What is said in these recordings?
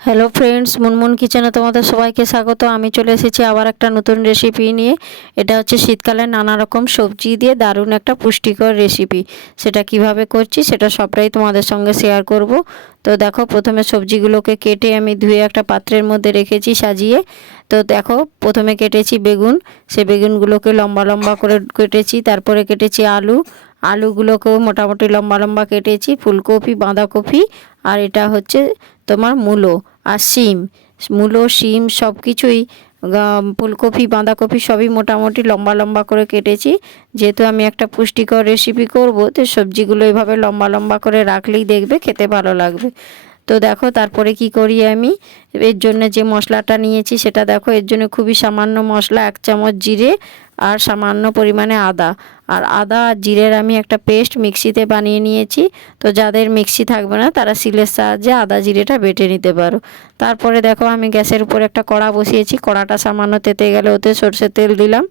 Hello friends Munmun কিচেনে তোমাদের সবাইকে স্বাগত। আমি চলে এসেছি আবার একটা নতুন রেসিপি নিয়ে। এটা হচ্ছে শীতকালে নানা রকম সবজি দিয়ে দারুণ একটা পুষ্টিকর রেসিপি সেটা কীভাবে করছি সেটা সবটাই তোমাদের সঙ্গে শেয়ার করব। তো দেখো, প্রথমে সবজিগুলোকে কেটে আমি ধুয়ে একটা পাত্রের মধ্যে রেখেছি সাজিয়ে। তো দেখো, প্রথমে কেটেছি বেগুন। সে বেগুনগুলোকে লম্বা লম্বা করে কেটেছি। তারপরে কেটেছি আলু। আলুগুলোকেও মোটামুটি লম্বা লম্বা কেটেছি। ফুলকপি, বাঁধাকপি আর এটা হচ্ছে তোমার মূলো। আর শিম। মূলো, শিম সব কিছুই ফুলকপি, বাঁধাকপি সবই মোটামুটি লম্বা লম্বা করে কেটেছি। যেহেতু আমি একটা পুষ্টিকর রেসিপি করব, তো সবজিগুলো এভাবে লম্বা লম্বা করে রাখলেই দেখবে খেতে ভালো লাগবে। তো দেখো তারপরে কি করি আমি? এর জন্য যে মশলাটা নিয়েছি সেটা দেখো, এর জন্য খুবই সামান্য মশলা, এক চামচ জিরে আর সামান্য পরিমাণে আদা। আর আদা আর জিরের আমি একটা পেস্ট মিক্সিতে বানিয়ে নিয়েছি। তো যাদের মিক্সি থাকবে না, তারা সিলের সাহায্যে আদা, জিরেটা বেটে নিতে পারো। তারপরে দেখো, আমি গ্যাসের উপর একটা কড়া বসিয়েছি। কড়াটা সামান্য তেতে গেলে ওতে সর্ষের তেল দিলাম।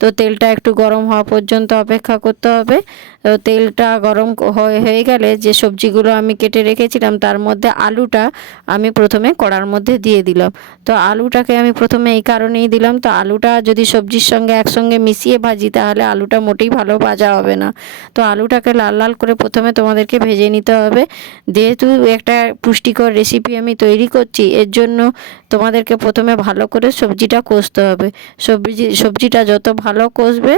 তো তেলটা একটু গরম হওয়া পর্যন্ত অপেক্ষা করতে হবে। তো তেলটা গরম হয়ে হয়ে গেলে যে সবজিগুলো আমি কেটে রেখেছিলাম, তার মধ্যে আলুটা আমি প্রথমে কড়ার মধ্যে দিয়ে দিলাম। তো আলুটাকে আমি প্রথমে এই কারণেই দিলাম। তো আলুটা যদি সবজির সঙ্গে একসঙ্গে মিশিয়ে ভাজি, তাহলে আলুটা মোটেই ভালো ভাজা হবে না। তো আলুটাকে লাল লাল করে প্রথমে তোমাদেরকে ভেজে নিতে হবে। যেহেতু একটা পুষ্টিকর রেসিপি আমি তৈরি করছি, এর জন্য তোমাদেরকে প্রথমে ভালো করে সবজিটা কষতে হবে। সবজি, সবজিটা যত ভালো কষবে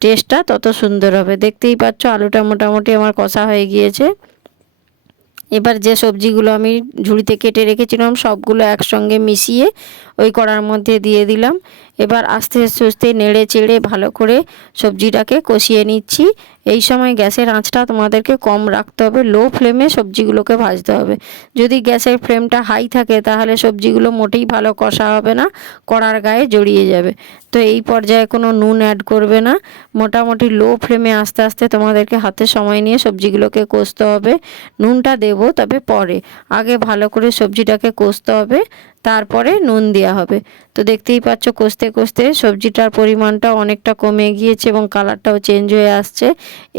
টেস্টটা তত সুন্দর হবে। দেখতেই পাচ্ছ আলুটা মোটামুটি আমার কষা হয়ে গিয়েছে। এবার যে সবজিগুলো আমি ঝুড়িতে কেটে রেখেছিলাম, সবগুলো একসঙ্গে মিশিয়ে ওই কড়ার মধ্যে দিয়ে দিলাম। এবার আস্তে আস্তে নেড়ে চেড়ে ভালো করে সবজিটাকে কষিয়ে নিচ্ছি। এই সময় গ্যাসের আঁচটা তোমাদেরকে কম রাখতে হবে। লো ফ্লেমে সবজিগুলোকে ভাজতে হবে। যদি গ্যাসের ফ্লেমটা হাই থাকে, তাহলে সবজিগুলো মোটেই ভালো কষা হবে না, কড়ার গায়ে জড়িয়ে যাবে। তো এই পর্যায়ে কোনো নুন অ্যাড করবে না। মোটামুটি লো ফ্লেমে আস্তে আস্তে তোমাদেরকে হাতে সময় নিয়ে সবজিগুলোকে কষতে হবে। নুনটা দেবো তবে পরে। আগে ভালো করে সবজিটাকে কষতে হবে। তারপরে নুন দেওয়া হবে। তো দেখতেই পাচ্ছ কষতে কষতে সবজিটার পরিমাণটা অনেকটা কমে গিয়েছে এবং কালারটাও চেঞ্জ হয়ে আসছে।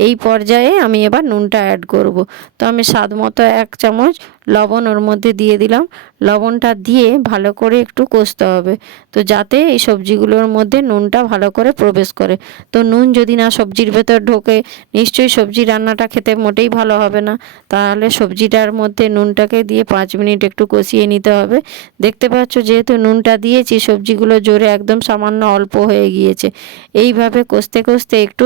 এই পর্যায়ে আমি এবার নুনটা অ্যাড করব। তো আমি স্বাদ মতো এক চামচ লবণ ওর মধ্যে দিয়ে দিলাম। লবণটা দিয়ে ভালো করে একটু কষতে হবে। তো যাতে এই সবজিগুলোর মধ্যে নুনটা ভালো করে প্রবেশ করে। তো নুন যদি না সবজির ভেতর ঢোকে, নিশ্চয়ই সবজি রান্নাটা খেতে মোটেই ভালো হবে না। তাহলে সবজিটার মধ্যে নুনটাকে দিয়ে পাঁচ মিনিট একটু কষিয়ে নিতে হবে। দেখতে পাচ্ছ যেহেতু নুনটা দিয়েছি সবজিগুলো জোরে একদম সামান্য অল্প হয়ে গিয়েছে। এইভাবে কষতে কষতে একটু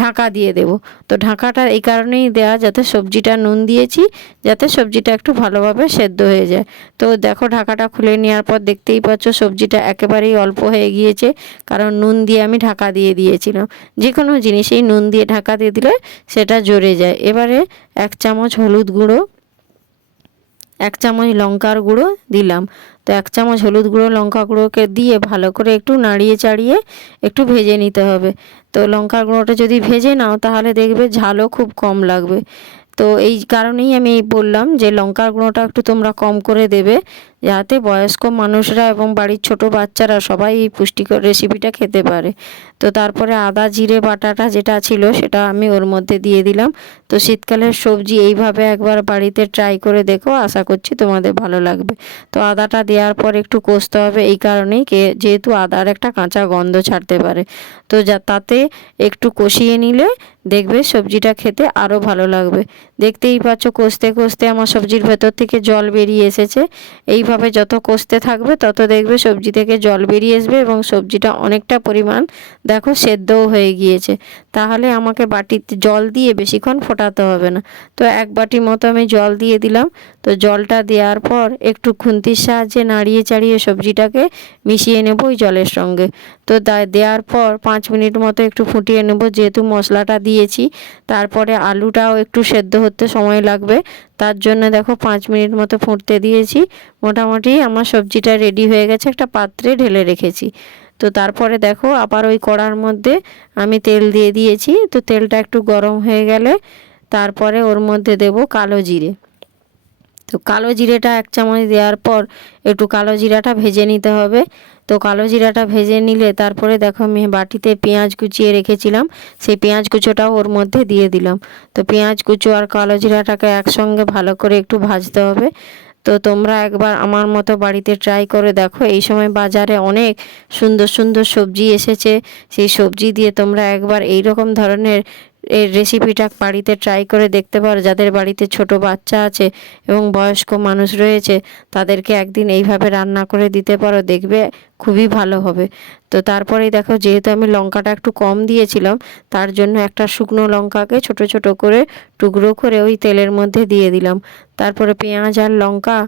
ঢাকা দিয়ে দেব। তো ঢাকাটা এই কারণেই দেওয়া যাতে সবজিটা নুন দিয়েছি, যাতে সবজিটা একটু ভালোভাবে সেদ্ধ হয়ে যায়। তো দেখো ঢাকাটা খুলে নেওয়ার পর দেখতেই পাচ্ছ সবজিটা একেবারেই অল্প হয়ে গিয়েছে, কারণ নুন দিয়ে আমি ঢাকা দিয়ে দিয়েছিলাম। যে কোনো জিনিসেই নুন দিয়ে ঢাকা দিয়ে দিলে সেটা জোরে যায়। এবারে এক চামচ হলুদ গুঁড়ো এক চামচ লঙ্কার গুঁড়ো দিলাম। তো এক চামচ হলুদ গুঁড়ো, লঙ্কা গুঁড়োকে দিয়ে ভালো করে একটু নাড়িয়ে চাড়িয়ে একটু ভেজে নিতে হবে। তো লঙ্কার গুঁড়োটা যদি ভেজে নাও তাহলে দেখবে ঝালও খুব কম লাগবে। তো এই কারণেই আমি বললাম যে লঙ্কার গুঁড়োটা একটু তোমরা কম করে দেবে। যাতে বয়স্ক মানুষরা এবং বাড়ির ছোট বাচ্চারা সবাই এই পুষ্টিকর রেসিপিটা খেতে পারে। তো তারপরে আদা, জিরে, বাটাটা যেটা ছিল সেটা আমি ওর মধ্যে দিয়ে দিলাম। তো শীতকালের সবজি এইভাবে একবার বাড়িতে ট্রাই করে দেখো, আশা করছি তোমাদের ভালো লাগবে। তো আদাটা দেওয়ার পর একটু কষতে হবে এই কারণেই যেহেতু আদার একটা কাঁচা গন্ধ ছাড়তে পারে। তো যা, তাতে একটু কষিয়ে নিলে দেখবে সবজিটা খেতে আরও ভালো লাগবে। দেখতেই পাচ্ছ কষতে কষতে আমার সবজির ভেতর থেকে জল বেরিয়ে এসেছে। এইভাবে যত কষতে থাকবে, তত দেখবে সবজি থেকে জল বেরিয়ে আসবে এবং সবজিটা অনেকটা পরিমাণ দেখো সেদ্ধও হয়ে গিয়েছে। তাহলে আমাকে বাটিতে জল দিয়ে বেশিক্ষণ ফোটাতে হবে না। তো এক বাটি মতো আমি জল দিয়ে দিলাম। তো জলটা দেওয়ার পর একটু খুন্তির সাহায্যে নাড়িয়ে চাড়িয়ে সবজিটাকে মিশিয়ে নেব ওই জলের সঙ্গে। তো দেওয়ার পর পাঁচ মিনিট মতো একটু ফুটিয়ে নেব যেহেতু মশলাটা দিয়েছি। তারপরে আলুটাও একটু সেদ্ধ হতে সময় লাগবে। তার জন্য দেখো পাঁচ মিনিট মতো ফুটতে দিয়েছি। মোটামুটি আমার সবজিটা রেডি হয়ে গেছে, একটা পাত্রে ঢেলে রেখেছি। তো তারপরে দেখো, আবার ওই কড়ার মধ্যে আমি তেল দিয়ে দিয়েছি। তো তেলটা একটু গরম হয়ে গেলে তারপরে ওর মধ্যে দেব কালো জিরে। তো কালো জিরেটা এক চামচ দেওয়ার পর একটু কালো জিরাটা ভেজে নিতে হবে। তো কালো জিরাটা ভেজে নিলে তারপরে দেখো, আমি বাটিতে পেঁয়াজ কুচিয়ে রেখেছিলাম। সেই পেঁয়াজ কুচোটাও ওর মধ্যে দিয়ে দিলাম। তো পেঁয়াজ কুচো আর কালো জিরাটাকে একসঙ্গে ভালো করে একটু ভাজতে হবে। তো তোমরা একবার আমার মতো বাড়িতে ট্রাই করে দেখো। এই সময় বাজারে অনেক সুন্দর সুন্দর সবজি এসেছে। সেই সবজি দিয়ে তোমরা একবার এই রকম ধরনের এই রেসিপিটা বাড়িতে ট্রাই করে দেখতে পারো। যাদের বাড়িতে ছোট বাচ্চা আছে এবং বয়স্ক মানুষ রয়েছে, তাদেরকে একদিন এইভাবে রান্না করে দিতে পারো, দেখবে খুবই ভালো হবে। তো তারপরেই দেখো, যেহেতু আমি লঙ্কাটা একটু কম দিয়েছিলাম, তার জন্য একটা শুকনো লঙ্কাকে ছোট ছোট করে টুকরো করে ওই তেলের মধ্যে দিয়ে দিলাম। তারপরে পেঁয়াজ আর লঙ্কা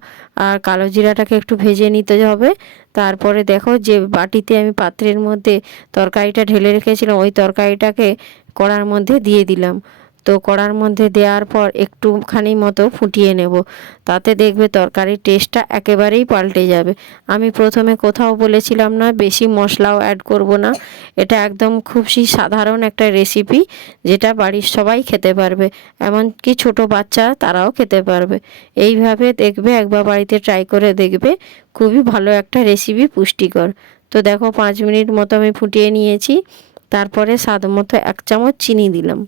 আর কালো জিরাটাকে একটু ভেজে নিতে হবে। তারপরে দেখো, যে বাটিতে আমি পাত্রের মধ্যে তরকারিটা ঢেলে রেখেছিলাম, ওই তরকারিটাকে কড়ার মধ্যে দিয়ে দিলাম। তো কড়ার মধ্যে দেওয়ার পর একটুখানি মতো ফুটিয়ে নেব। তাতে দেখবে তরকারির টেস্টটা একেবারেই পাল্টে যাবে। আমি প্রথমে কোথাও বলেছিলাম না, বেশি মশলাও অ্যাড করব না। এটা একদম খুবই সাধারণ একটা রেসিপি যেটা বাড়ির সবাই খেতে পারবে। এমনকি ছোট বাচ্চা তারাও খেতে পারবে। এইভাবে দেখবে একবার বাড়িতে ট্রাই করে দেখবে, খুবই ভালো একটা রেসিপি পুষ্টিকর। তো দেখো পাঁচ মিনিট মতো আমি ফুটিয়ে নিয়েছি। তারপরে স্বাদ মতো এক চামচ চিনি দিলাম।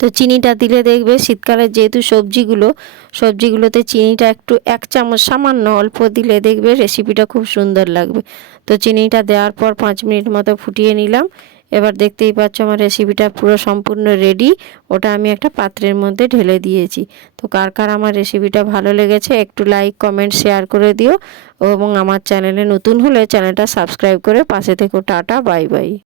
তো চিনিটা দিলে দেখবে শীতকালে যেহেতু সবজিগুলো, সবজিগুলোতে চিনিটা একটু এক চামচ সামান্য অল্প দিলে দেখবে রেসিপিটা খুব সুন্দর লাগবে। তো চিনিটা দেওয়ার পর পাঁচ মিনিট মতো ফুটিয়ে নিলাম। এবার দেখতেই পাচ্ছ আমার রেসিপিটা পুরো সম্পূর্ণ রেডি ওটা আমি একটা পাত্রের মধ্যে ঢেলে দিয়েছি। তো কার কার আমার রেসিপিটা ভালো লেগেছে একটু লাইক কমেন্ট শেয়ার করে দিও। এবং আমার চ্যানেলে নতুন হলে চ্যানেলটা সাবস্ক্রাইব করে পাশে থেকো। Tata bye bye